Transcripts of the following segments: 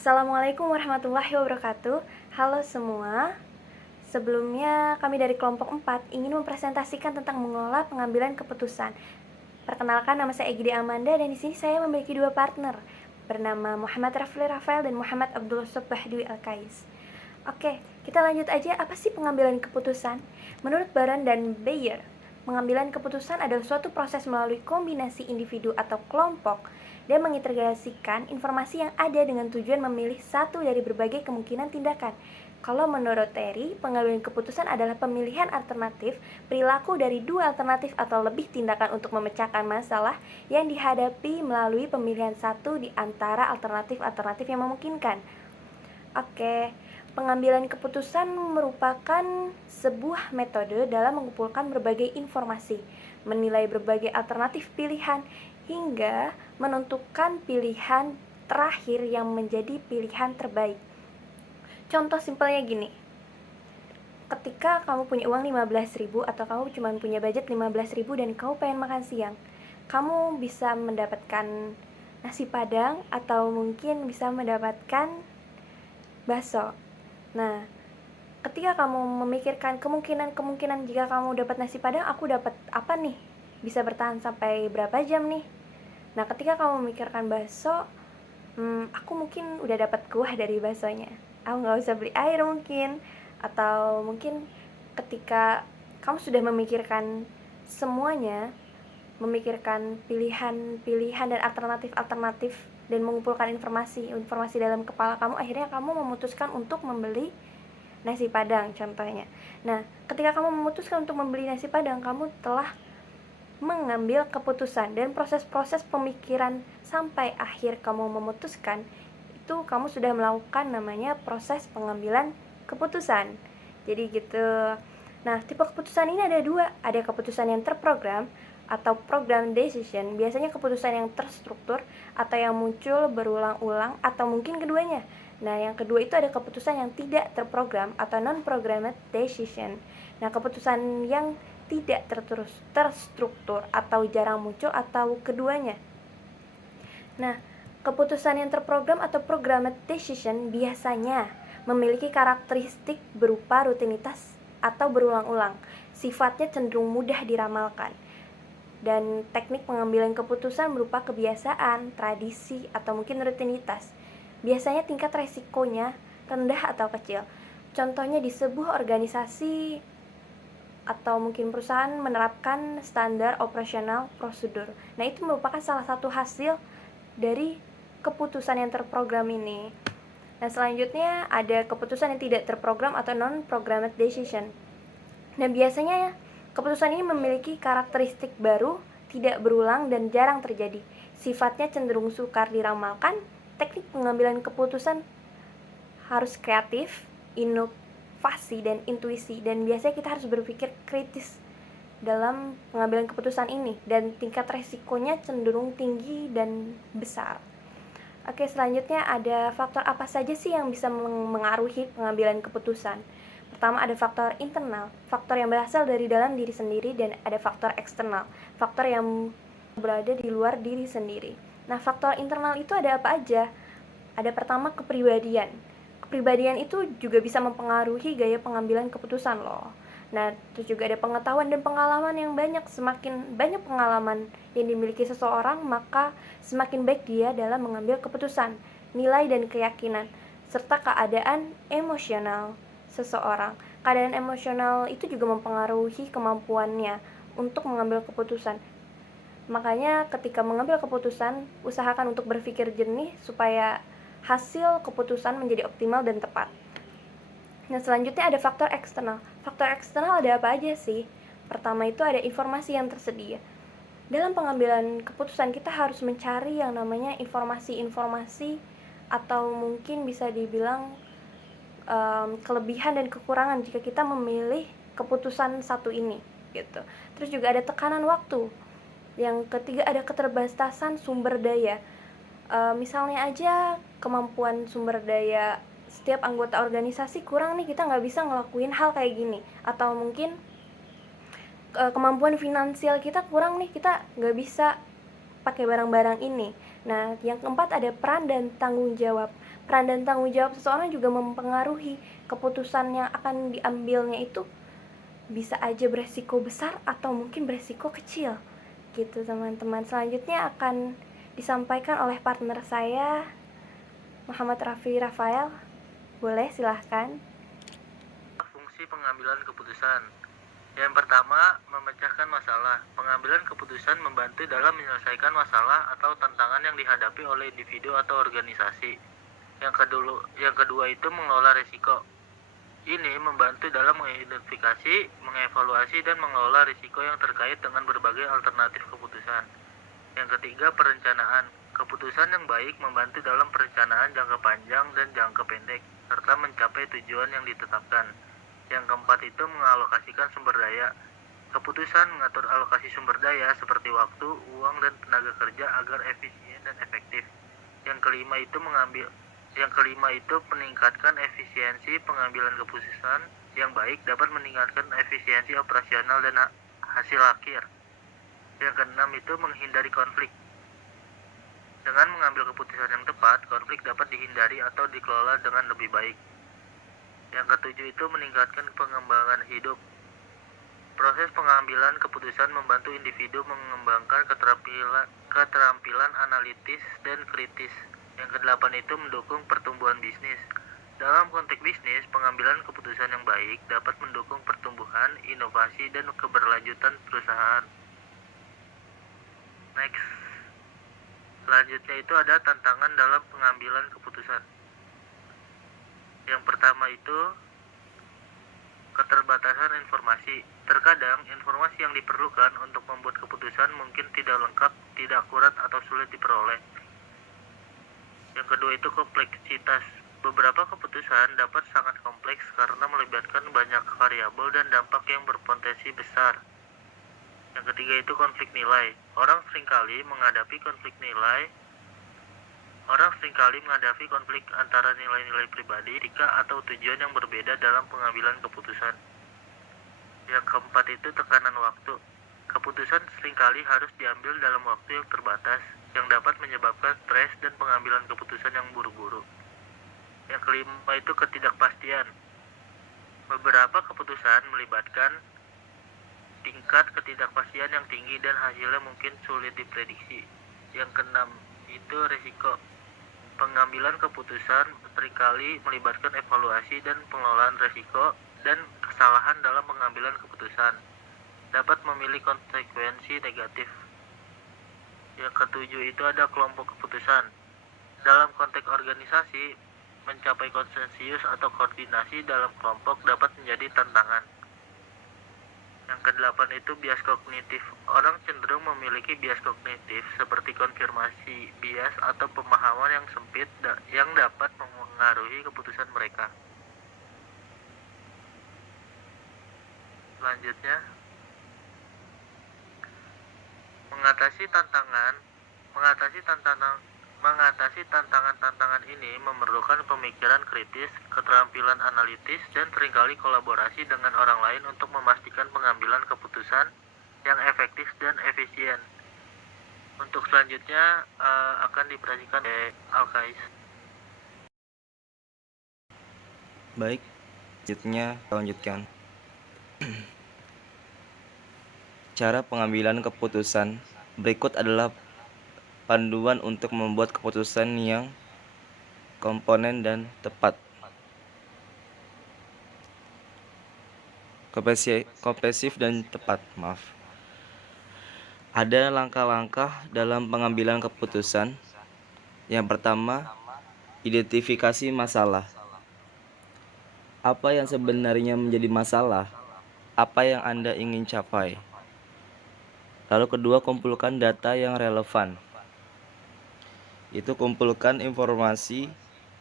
Assalamualaikum warahmatullahi wabarakatuh. Halo semua. Sebelumnya kami dari kelompok 4 ingin mempresentasikan tentang mengelola pengambilan keputusan. Perkenalkan, nama saya Egide Amanda dan di sini saya memiliki dua partner bernama Muhammad Rafli Rafael dan Muhammad Abdul Sobah Dwi Al-Kais. Oke, kita lanjut aja. Apa sih pengambilan keputusan? Menurut Baran dan Bayer, pengambilan keputusan adalah suatu proses melalui kombinasi individu atau kelompok dan mengintegrasikan informasi yang ada dengan tujuan memilih satu dari berbagai kemungkinan tindakan. Kalau menurut Terry, pengambilan keputusan adalah pemilihan alternatif perilaku dari dua alternatif atau lebih tindakan untuk memecahkan masalah yang dihadapi melalui pemilihan satu di antara alternatif-alternatif yang memungkinkan. Oke, pengambilan keputusan merupakan sebuah metode dalam mengumpulkan berbagai informasi, menilai berbagai alternatif pilihan, hingga menentukan pilihan terakhir yang menjadi pilihan terbaik. Contoh simpelnya gini, ketika kamu punya uang 15.000 atau kamu cuma punya budget 15.000 dan kamu pengen makan siang, kamu bisa mendapatkan nasi padang atau mungkin bisa mendapatkan bakso. Nah, ketika kamu memikirkan kemungkinan jika kamu dapat nasi padang, aku dapat apa nih? Bisa bertahan sampai berapa jam nih? Nah, ketika kamu memikirkan bakso, aku mungkin udah dapat kuah dari baksonya. Aku nggak usah beli air mungkin. Atau mungkin ketika kamu sudah memikirkan semuanya, memikirkan pilihan-pilihan dan alternatif-alternatif dan mengumpulkan informasi dalam kepala kamu, akhirnya kamu memutuskan untuk membeli nasi padang contohnya. Nah, ketika kamu memutuskan untuk membeli nasi padang, kamu telah mengambil keputusan, dan proses-proses pemikiran sampai akhir kamu memutuskan itu kamu sudah melakukan namanya proses pengambilan keputusan. Jadi gitu. Nah, tipe keputusan ini ada dua. Ada keputusan yang terprogram atau program decision, biasanya keputusan yang terstruktur atau yang muncul berulang-ulang atau mungkin keduanya. Nah, yang kedua itu ada keputusan yang tidak terprogram atau non-programmed decision. Nah, keputusan yang tidak terstruktur atau jarang muncul atau keduanya. Nah, keputusan yang terprogram atau programmed decision biasanya memiliki karakteristik berupa rutinitas atau berulang-ulang. Sifatnya cenderung mudah diramalkan. Dan teknik pengambilan keputusan berupa kebiasaan, tradisi, atau mungkin rutinitas. Biasanya tingkat resikonya rendah atau kecil. Contohnya di sebuah organisasi atau mungkin perusahaan menerapkan standar operasional prosedur. Nah, itu merupakan salah satu hasil dari keputusan yang terprogram ini. Nah, selanjutnya ada keputusan yang tidak terprogram atau non-programmed decision. Nah, biasanya keputusan ini memiliki karakteristik baru, tidak berulang dan jarang terjadi. Sifatnya cenderung sukar diramalkan. Teknik pengambilan keputusan harus kreatif, inovasi dan intuisi, dan biasanya kita harus berpikir kritis dalam pengambilan keputusan ini, dan tingkat resikonya cenderung tinggi dan besar. Oke, selanjutnya ada faktor apa saja sih yang bisa mengaruhi pengambilan keputusan. Pertama, ada faktor internal, faktor yang berasal dari dalam diri sendiri, dan ada faktor eksternal, faktor yang berada di luar diri sendiri. Nah, faktor internal itu ada apa aja? Ada pertama, kepribadian. Kepribadian itu juga bisa mempengaruhi gaya pengambilan keputusan loh. Nah, terus juga ada pengetahuan dan pengalaman yang banyak. Semakin banyak pengalaman yang dimiliki seseorang, maka semakin baik dia dalam mengambil keputusan, nilai dan keyakinan, serta keadaan emosional seseorang. Keadaan emosional itu juga mempengaruhi kemampuannya untuk mengambil keputusan. Makanya ketika mengambil keputusan, usahakan untuk berpikir jernih supaya hasil keputusan menjadi optimal dan tepat. Nah, selanjutnya ada faktor eksternal. Faktor eksternal ada apa aja sih? Pertama itu ada informasi yang tersedia. Dalam pengambilan keputusan kita harus mencari yang namanya informasi-informasi atau mungkin bisa dibilang kelebihan dan kekurangan jika kita memilih keputusan satu ini gitu. Terus juga ada tekanan waktu. Yang ketiga ada keterbatasan sumber daya. Misalnya aja kemampuan sumber daya setiap anggota organisasi kurang nih, kita nggak bisa ngelakuin hal kayak gini. Atau mungkin kemampuan finansial kita kurang nih, kita nggak bisa pakai barang-barang ini. Nah, yang keempat ada peran dan tanggung jawab. Peran dan tanggung jawab seseorang juga mempengaruhi keputusan yang akan diambilnya itu bisa aja beresiko besar atau mungkin beresiko kecil. Gitu teman-teman. Selanjutnya akan disampaikan oleh partner saya, Muhammad Raffi Rafael. Boleh, silahkan. Fungsi pengambilan keputusan. Yang pertama, memecahkan masalah. Pengambilan keputusan membantu dalam menyelesaikan masalah atau tantangan yang dihadapi oleh individu atau organisasi. Yang kedua itu mengelola risiko. Ini membantu dalam mengidentifikasi, mengevaluasi, dan mengelola risiko yang terkait dengan berbagai alternatif keputusan. Yang ketiga, perencanaan. Keputusan yang baik membantu dalam perencanaan jangka panjang dan jangka pendek, serta mencapai tujuan yang ditetapkan. Yang keempat itu mengalokasikan sumber daya. Keputusan mengatur alokasi sumber daya seperti waktu, uang, dan tenaga kerja agar efisien dan efektif. Yang kelima itu meningkatkan efisiensi pengambilan keputusan yang baik dapat meningkatkan efisiensi operasional dan hasil akhir. Yang keenam itu menghindari konflik. Dengan mengambil keputusan yang tepat, konflik dapat dihindari atau dikelola dengan lebih baik. Yang ketujuh itu meningkatkan pengembangan hidup. Proses pengambilan keputusan membantu individu mengembangkan keterampilan analitis dan kritis. Yang kedelapan itu mendukung pertumbuhan bisnis. Dalam konteks bisnis, pengambilan keputusan yang baik dapat mendukung pertumbuhan, inovasi, dan keberlanjutan perusahaan. Next. Selanjutnya itu ada tantangan dalam pengambilan keputusan. Yang pertama itu keterbatasan informasi. Terkadang informasi yang diperlukan untuk membuat keputusan mungkin tidak lengkap, tidak akurat, atau sulit diperoleh. Yang kedua itu kompleksitas. Beberapa keputusan dapat sangat kompleks karena melibatkan banyak variabel dan dampak yang berpotensi besar. Yang ketiga itu konflik nilai. Orang seringkali menghadapi konflik antara nilai-nilai pribadi, etika, atau tujuan yang berbeda dalam pengambilan keputusan. Yang keempat itu tekanan waktu. Keputusan seringkali harus diambil dalam waktu yang terbatas, yang dapat menyebabkan stres dan pengambilan keputusan yang buru-buru. Yang kelima itu ketidakpastian. Beberapa keputusan melibatkan tingkat ketidakpastian yang tinggi dan hasilnya mungkin sulit diprediksi. Yang keenam itu risiko. Pengambilan keputusan seringkali melibatkan evaluasi dan pengelolaan risiko, dan kesalahan dalam pengambilan keputusan dapat memiliki konsekuensi negatif. Yang ketujuh itu ada kelompok keputusan. Dalam konteks organisasi, mencapai konsensus atau koordinasi dalam kelompok dapat menjadi tantangan. Yang kedelapan itu bias kognitif. Orang cenderung memiliki bias kognitif seperti konfirmasi bias atau pemahaman yang sempit yang dapat mempengaruhi keputusan mereka. Selanjutnya, mengatasi tantangan-tantangan ini memerlukan pemikiran kritis, keterampilan analitis, dan seringkali kolaborasi dengan orang lain untuk memastikan pengambilan keputusan yang efektif dan efisien. Untuk selanjutnya akan diperhatikan oleh Alkais. Baik, selanjutnya kita lanjutkan. Cara pengambilan keputusan. Berikut adalah panduan untuk membuat keputusan yang komponen dan tepat. Kompresif dan tepat, Ada langkah-langkah dalam pengambilan keputusan. Yang pertama, identifikasi masalah. Apa yang sebenarnya menjadi masalah? Apa yang Anda ingin capai? Lalu kedua, kumpulkan data yang relevan. Itu kumpulkan informasi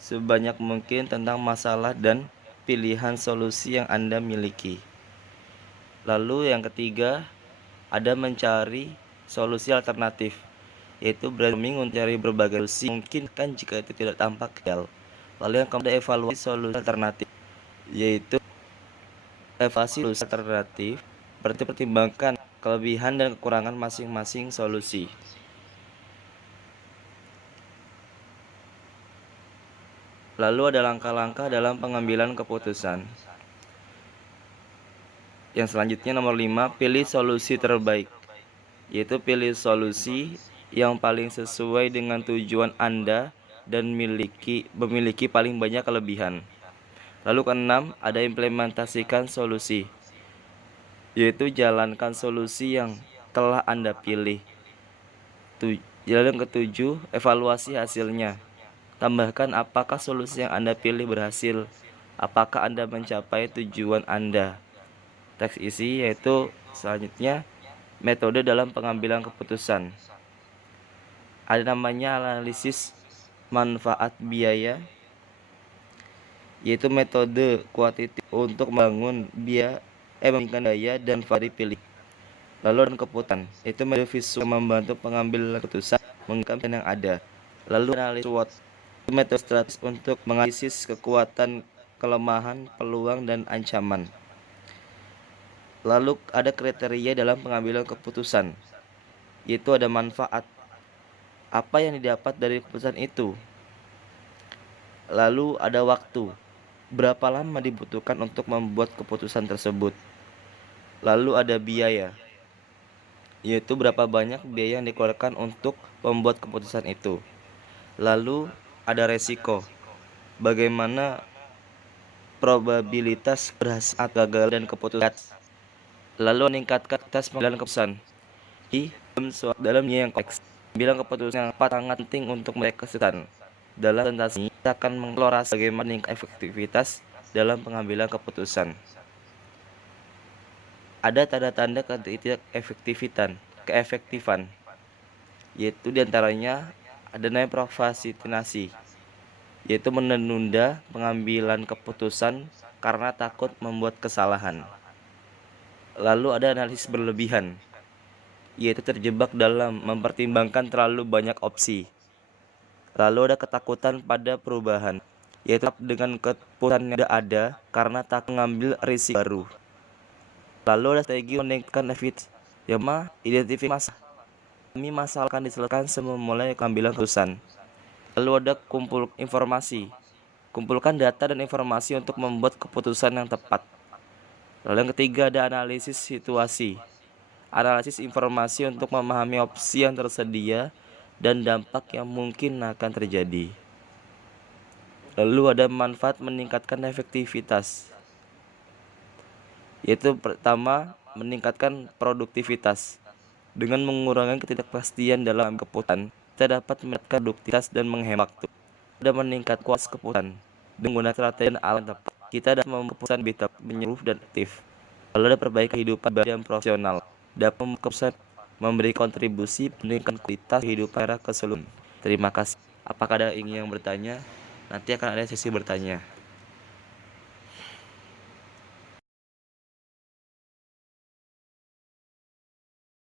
sebanyak mungkin tentang masalah dan pilihan solusi yang Anda miliki. Lalu yang ketiga, ada mencari solusi alternatif, yaitu brainstorming untuk mencari berbagai solusi mungkin kan jika itu tidak tampak real. Lalu yang keempat, evaluasi solusi alternatif, yaitu evaluasi solusi alternatif berarti pertimbangkan kelebihan dan kekurangan masing-masing solusi. Lalu ada langkah-langkah dalam pengambilan keputusan. Yang selanjutnya nomor 5, pilih solusi terbaik. Yaitu pilih solusi yang paling sesuai dengan tujuan Anda dan memiliki paling banyak kelebihan. Lalu keenam, ada implementasikan solusi. Yaitu jalankan solusi yang telah Anda pilih. Lalu yang ketujuh, evaluasi hasilnya. Tambahkan apakah solusi yang Anda pilih berhasil, apakah Anda mencapai tujuan Anda. Teks isi yaitu selanjutnya metode dalam pengambilan keputusan. Ada namanya analisis manfaat biaya, yaitu metode kuantitatif untuk membangun membandingkan daya dan vari pilih. Lalu dan keputusan, itu metode visual membantu pengambilan keputusan menggunakan yang ada. Lalu analisis SWOT, itu metode strategis untuk menganalisis kekuatan, kelemahan, peluang, dan ancaman. Lalu ada kriteria dalam pengambilan keputusan, yaitu ada manfaat, apa yang didapat dari keputusan itu. Lalu ada waktu, berapa lama dibutuhkan untuk membuat keputusan tersebut. Lalu ada biaya, yaitu berapa banyak biaya yang dikeluarkan untuk membuat keputusan itu. Lalu ada resiko, bagaimana probabilitas berhasil atau gagal dan keputusan. Lalu meningkatkan kualitas pengambilan keputusan. Dalamnya yang kompleks, bilang keputusan yang sangat penting untuk mereka kesulitan. Dalam presentasi ini kita akan mengeksplorasi bagaimana meningkatkan efektivitas dalam pengambilan keputusan. Ada tanda-tanda keefektifan, yaitu diantaranya ada namanya prokrastinasi, yaitu menunda pengambilan keputusan karena takut membuat kesalahan. Lalu ada analisis berlebihan, yaitu terjebak dalam mempertimbangkan terlalu banyak opsi. Lalu ada ketakutan pada perubahan, yaitu dengan keputusan yang ada karena tak mengambil risiko baru. Lalu ada strategi meningkatkan efektivitas, yang identifikasi masalah. Masalah akan diselesaikan sebelum memulai pengambilan keputusan. Lalu ada kumpulkan data dan informasi untuk membuat keputusan yang tepat. Lalu yang ketiga ada analisis situasi, analisis informasi untuk memahami opsi yang tersedia dan dampak yang mungkin akan terjadi. Lalu ada manfaat meningkatkan efektivitas, yaitu pertama meningkatkan produktivitas. Dengan mengurangi ketidakpastian dalam keputusan, kita dapat meningkatkan produktivitas dan menghemat waktu. Ada meningkatkan kualitas keputusan. Dengan menggunakan strategi dan alat yang tepat, kita dapat membuat keputusan lebih tepat, menyeluruh dan aktif. Lalu ada perbaikan kehidupan pribadi dan profesional. Dapat membuat keputusan memberi kontribusi meningkatkan kualitas kehidupan secara keseluruhan. Terima kasih. Apakah ada yang bertanya? Nanti akan ada sesi bertanya.